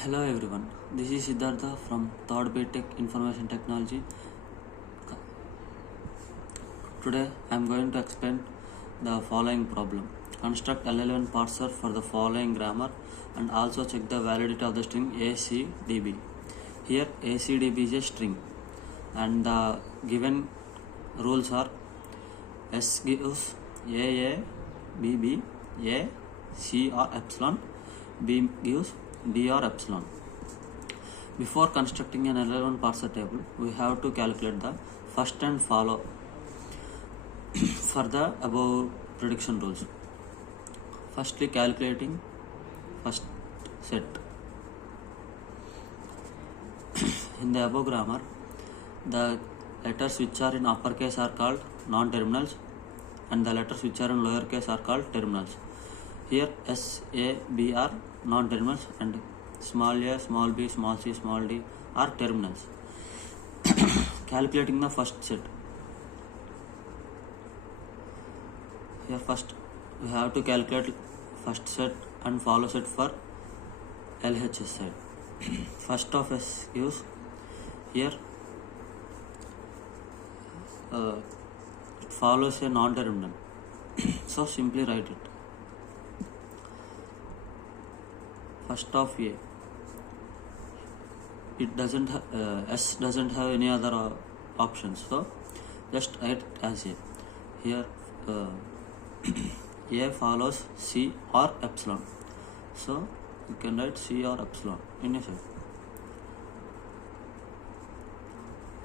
Hello everyone, this is Siddhartha from Third Tech Information Technology. Today I am going to explain the following problem. Construct LLM parser for the following grammar and also check the validity of the string ACDB. Here ACDB is a string and the given rules are S gives A, B, B, A, C or epsilon, B gives D or epsilon. Before constructing an LLM parser table, we have to calculate the first and follow for the above prediction rules. Firstly, calculating first set. In the above grammar, the letters which are in uppercase are called non-terminals and the letters which are in lowercase are called terminals. Here S, A, B are non-terminals and small a, small b, small c, small d are terminals. Calculating the first set. Here first we have to calculate first set and follow set for LHS side. First of S gives here it follows a non-terminal. So simply write it. First of A, it doesn't S doesn't have any other options, so just write it as A. Here A follows C or epsilon, so you can write C or epsilon in a set.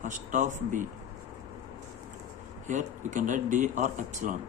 First of B, here you can write D or epsilon.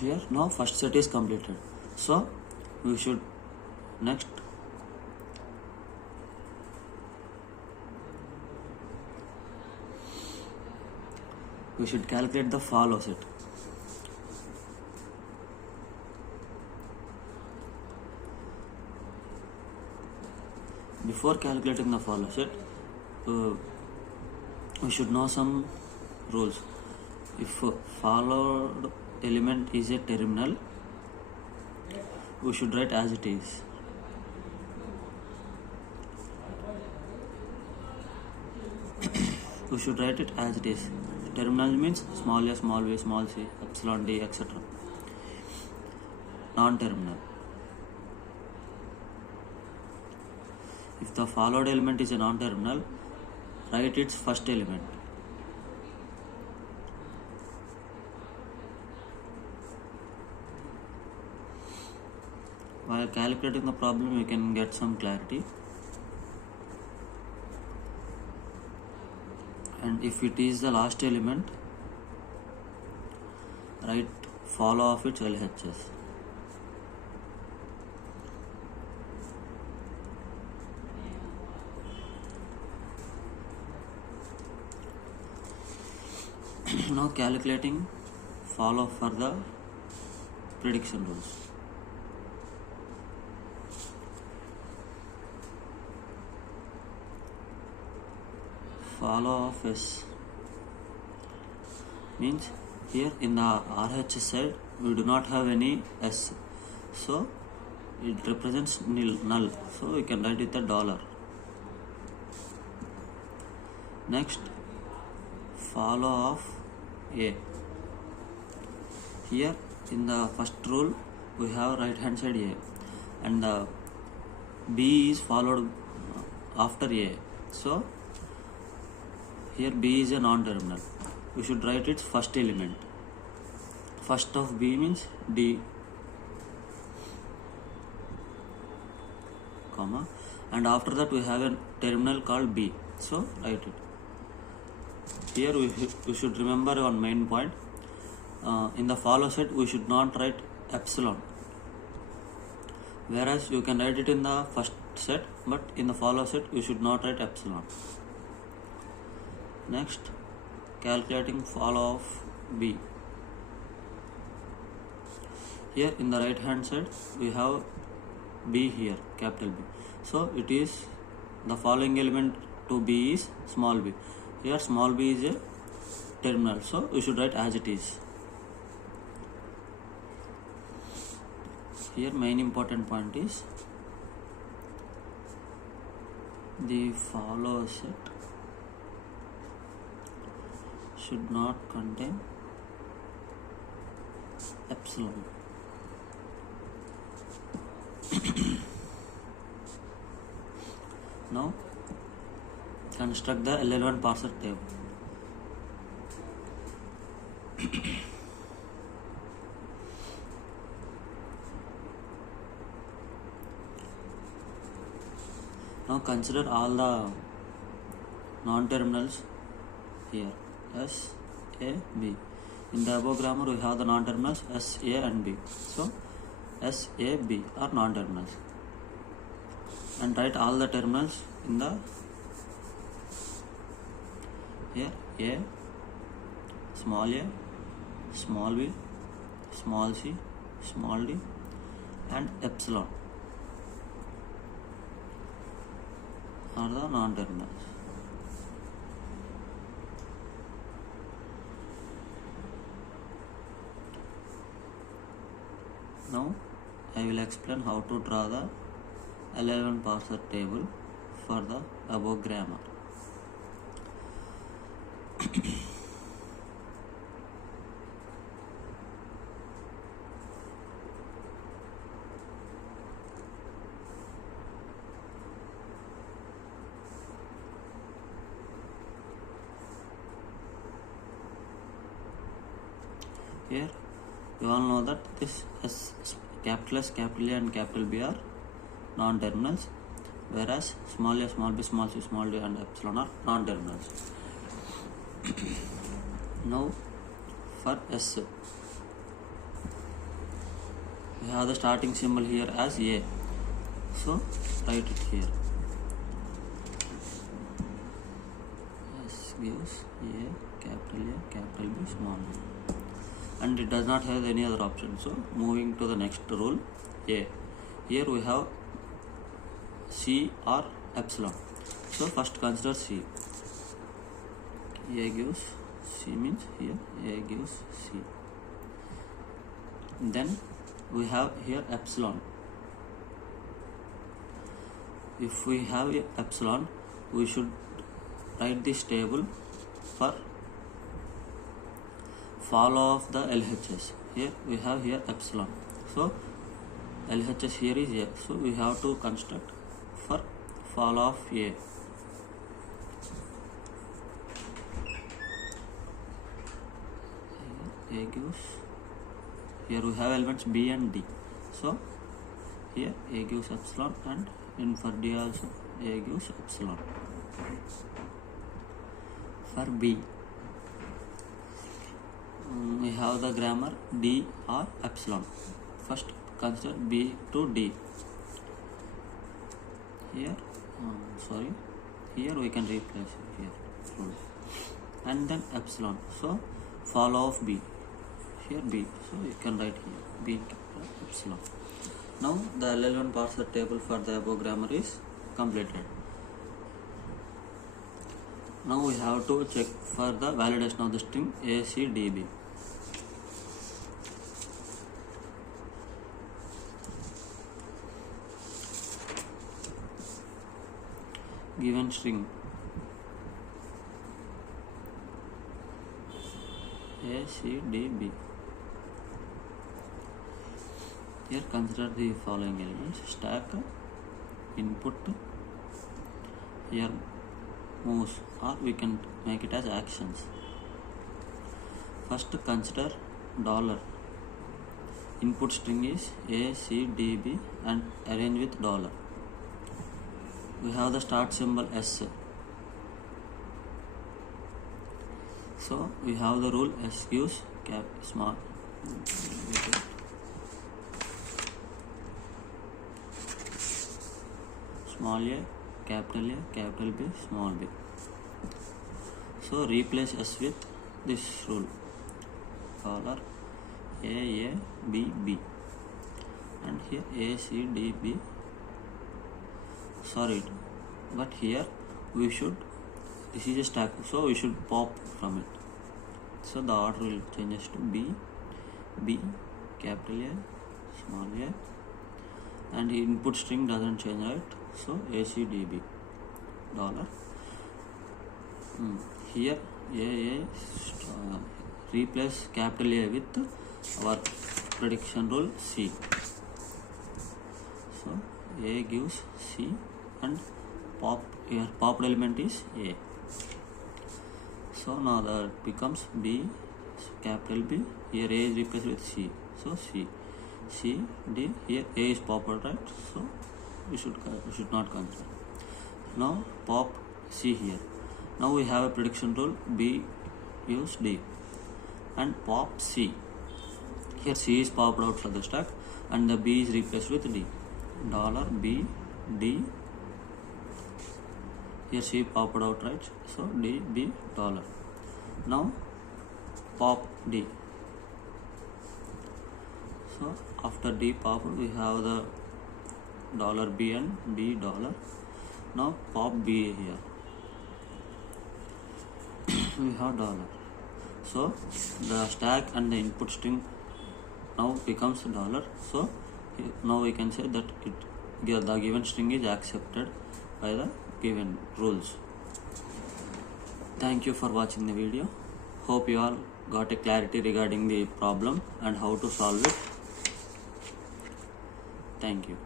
Here now first set is completed, so we should next calculate the follow set. Before calculating the follow set, we should know some rules. If followed element is a terminal, we should write as it is. We should write it as it is. Terminal means small a, small b, small c, epsilon d, etc. Non-terminal. If the followed element is a non-terminal, write its first element. While calculating the problem, you can get some clarity. And if it is the last element, write follow of its LHS. Now calculating follow for the prediction rules. Follow of S means here in the RHS side we do not have any S, so it represents null, so we can write it a dollar. Next, follow of A. Here in the first rule we have right hand side A and the B is followed after A, so here B is a non-terminal. We should write its first element. First of B means D, comma, and after that we have a terminal called B. So write it. Here we should remember one main point. In the follow set we should not write epsilon. Whereas you can write it in the first set, but in the follow set you should not write epsilon. Next, calculating follow of B. Here in the right hand side we have B here, capital B. So it is the following element to B is small b. Here small b is a terminal, so we should write as it is. Here main important point is the follow set should not contain epsilon. Now construct the L11 parser table. Now consider all the non-terminals here S, A, B. In the above grammar we have the non-terminals S, A and B. So S, A, B are non-terminals. And write all the terminals in the here A, small b, small c, small d and epsilon are the non-terminals. Now I will explain how to draw the L11 parser table for the above grammar. Here you all know that this capital S, capital A and capital B are non-terminals, whereas small a, small b, small c, small d and epsilon are non-terminals. Now for S, we have the starting symbol here as A, so write it here. S gives A, capital B, small b. And it does not have any other option. So moving to the next rule, A. Here we have C or epsilon. So first consider C. A gives C means here A gives C. Then we have here epsilon. If we have epsilon, we should write this table for follow of the LHS. Here we have here epsilon. So LHS here is A. So we have to construct for follow of A. A gives, here we have elements B and D. So here A gives epsilon and in for D also A gives epsilon. For B, we have the grammar D or epsilon. First consider B to D. Here, here we can replace it here and then epsilon. So follow of B. Here B. So you can write here B epsilon. Now the L11 parser table for the above grammar is completed. Now we have to check for the validation of the string ACDB. Given string ACDB. Here consider the following elements: stack, input, here moves, or we can make it as actions. First consider dollar. Input string is ACDB and arrange with dollar. We have the start symbol S. So we have the rule S gives small a, capital B, small b. So replace S with this rule, color A, B, B, and here A, C, D, B. Sorry, but here we should, this is a stack, so we should pop from it. So the order will changes to B, B, capital A, small a, and input string doesn't change, right? So ACDB dollar. Here replace capital A with our prediction rule C. So A gives C and here popped element is A. So now that becomes B, capital B. Here A is replaced with C. So C, D. Here A is popped, right? So we should not consider. Now pop C here. Now we have a prediction rule B use D and pop C. Here C is popped out for the stack and the B is replaced with D. Dollar B D. Here C popped out, right? So D B dollar. Now pop D. So after D popped, we have the dollar B and D dollar. Now pop B here. We have dollar. So the stack and the input string now becomes dollar. So now we can say that the given string is accepted by the given rules. Thank you for watching the video. Hope you all got a clarity regarding the problem and how to solve it. Thank you.